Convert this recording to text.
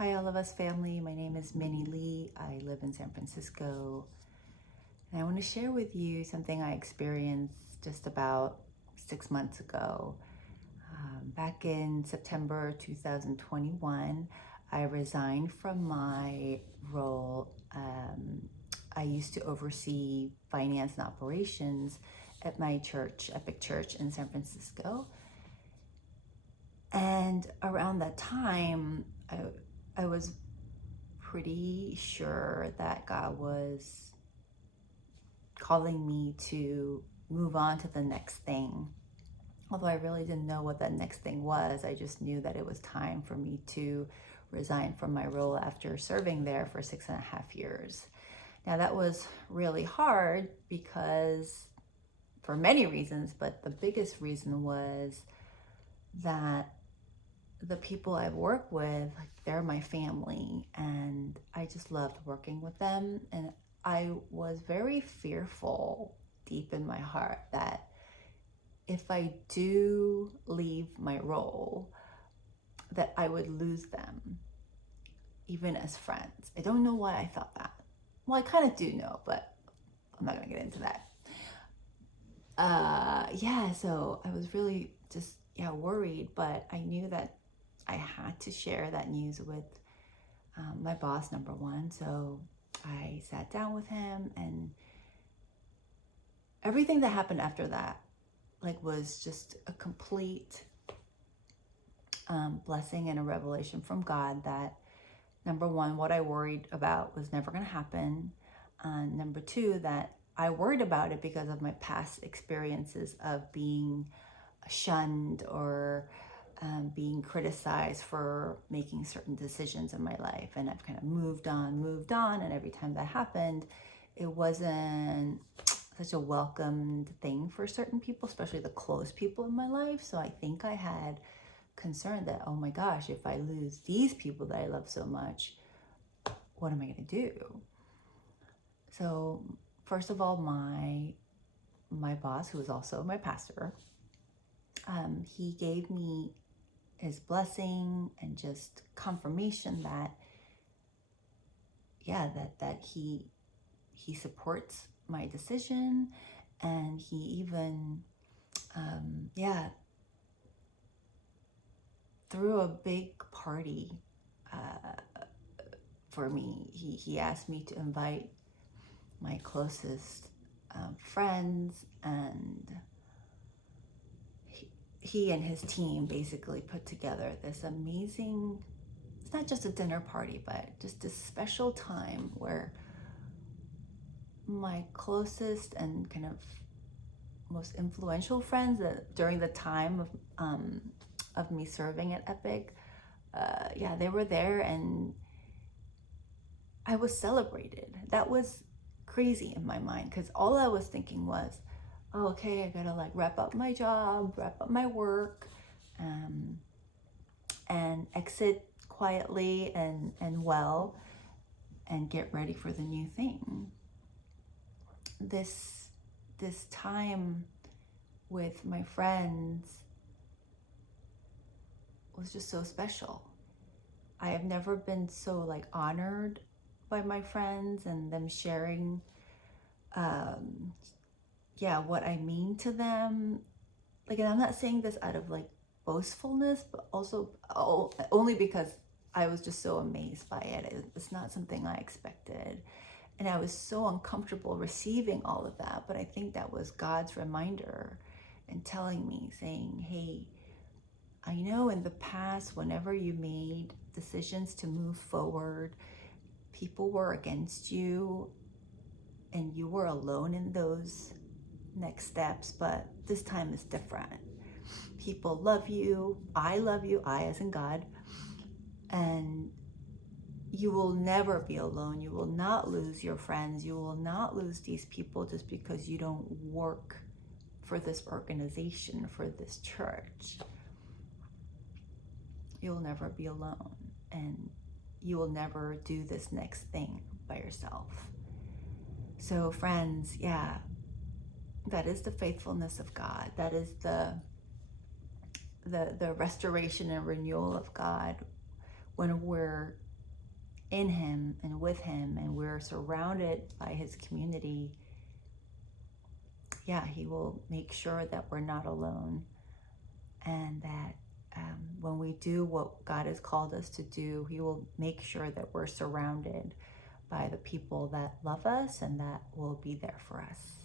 Hi, all of us family. My name is Minnie L. I live in San Francisco. And I want to share with you something I experienced just about 6 months ago. Back in September 2021, I resigned from my role. I used to oversee finance and operations at my church, Epic Church in San Francisco. And around that time, I was pretty sure that God was calling me to move on to the next thing. Although I really didn't know what that next thing was, I just knew that it was time for me to resign from my role after serving there for 6.5 years. Now that was really hard because, for many reasons, but the biggest reason was that the people I've worked with, they're my family, and I just loved working with them. And I was very fearful deep in my heart that if I do leave my role, that I would lose them, even as friends. I don't know why I thought that. Well, I kind of do know, but I'm not gonna get into that. So I was really just, worried, but I knew that I had to share that news with my boss, number one. So I sat down with him, and everything that happened after that, was just a complete blessing and a revelation from God that, number one, what I worried about was never going to happen. Number two, that I worried about it because of my past experiences of being shunned or being criticized for making certain decisions in my life. And I've kind of moved on. And every time that happened, it wasn't such a welcomed thing for certain people, especially the close people in my life. So I think I had concern that, oh my gosh, if I lose these people that I love so much, what am I going to do? So first of all, my boss, who is also my pastor, he gave me his blessing and just confirmation that, that he supports my decision. And he even, threw a big party for me. He asked me to invite my closest friends, and he and his team basically put together this amazing, it's not just a dinner party, but just this special time where my closest and kind of most influential friends that during the time of me serving at Epic, they were there, and I was celebrated. That was crazy in my mind, because all I was thinking was, oh, okay, I gotta wrap up my job, wrap up my work, and exit quietly and well, and get ready for the new thing. This time with my friends was just so special. I have never been so honored by my friends and them sharing what I mean to them. And I'm not saying this out of boastfulness, but also only because I was just so amazed by it. It's not something I expected. And I was so uncomfortable receiving all of that. But I think that was God's reminder and telling me, saying, hey, I know in the past, whenever you made decisions to move forward, people were against you and you were alone in those next steps, but this time is different. People love you, I as in God, and you will never be alone. You will not lose your friends. You will not lose these people just because you don't work for this organization, for this church. You'll never be alone, and you will never do this next thing by yourself. So friends, that is the faithfulness of God. That is the restoration and renewal of God when we're in him and with him, and we're surrounded by his community, yeah, he will make sure that we're not alone, and that when we do what God has called us to do, he will make sure that we're surrounded by the people that love us and that will be there for us.